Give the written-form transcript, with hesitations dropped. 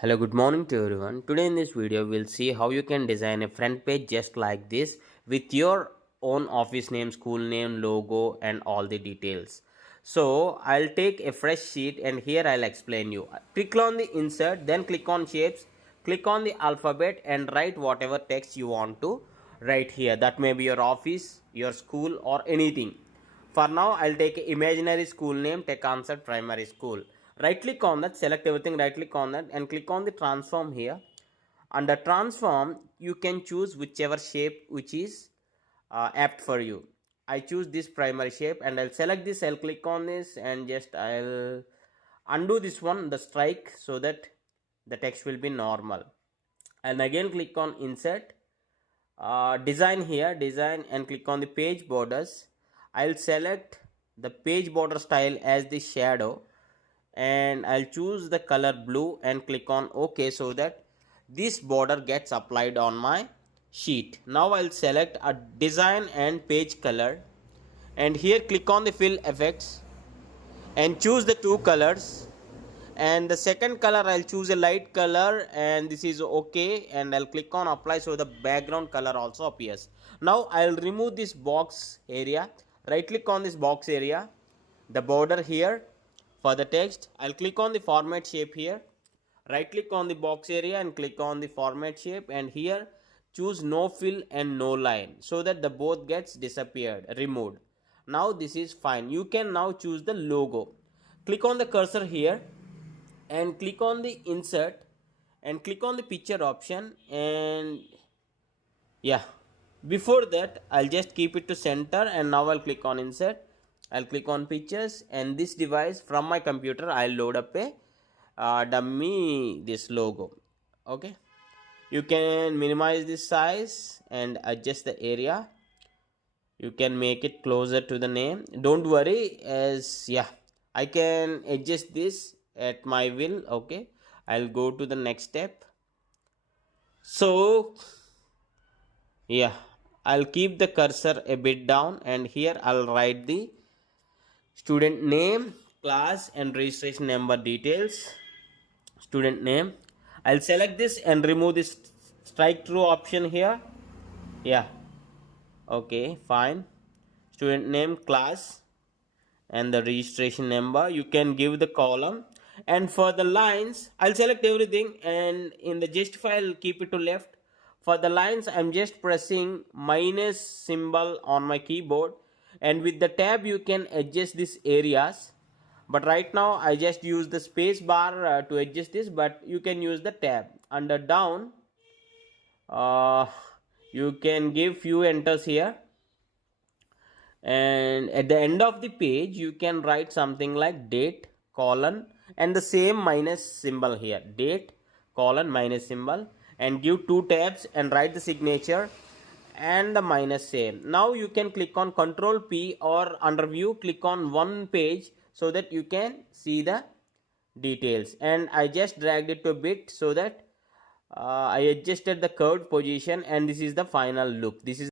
Hello, good morning to everyone. Today in this video we'll see how you can design a front page just like this with your own office name, school name, logo and all the details. So I'll take a fresh sheet and here I'll explain you. Click on the insert, then click on shapes, click on the alphabet and write whatever text you want to write here. That may be your office, your school or anything. For now, I'll take a imaginary school name, Tech Answer Primary School. Right click on that, select everything, right click on that and click on the transform here. Under transform, you can choose whichever shape which is apt for you. I choose this primary shape and I'll select this, I'll click on this and just I'll undo this one, the strike, so that the text will be normal. And again click on insert, design here, design and click on the page borders. I'll select the page border style as the shadow and I'll choose the color blue and click on OK so that this border gets applied on my sheet. Now I'll select a design and page color and here click on the fill effects and choose the two colors, and the second color I'll choose a light color and this is okay and I'll click on apply so the background color also appears. Now I'll remove this box area, right click on this box area, the border here for the text. I'll click on the format shape here, right click on the box area and click on the format shape and here choose no fill and no line so that the both gets disappeared, removed. Now this is fine. You can now choose the logo. Click on the cursor here and click on the insert and click on the picture option, and yeah, before that I'll just keep it to center and now I'll click on insert, I'll click on pictures and this device from my computer I'll load up a dummy this logo. Okay, you can minimize this size and adjust the area. You can make it closer to the name, don't worry, as yeah, I can adjust this at my will. Okay, I'll go to the next step. So yeah, I'll keep the cursor a bit down and here I'll write the student name, class and registration number details. Student name, I'll select this and remove this strike through option here. Yeah, okay, fine. Student name, class and the registration number, you can give the column. And for the lines I'll select everything and in the justify I'll keep it to left. For the lines I'm just pressing minus symbol on my keyboard and with the tab you can adjust these areas, but right now I just use the space bar to adjust this, but you can use the tab. Under down, you can give few enters here and at the end of the page you can write something like date colon and the same minus symbol here, date colon minus symbol, and give two tabs and write the signature and the minus same. Now you can click on Control P or under view click on one page so that you can see the details, and I just dragged it to a bit so that I adjusted the curved position and this is the final look. This is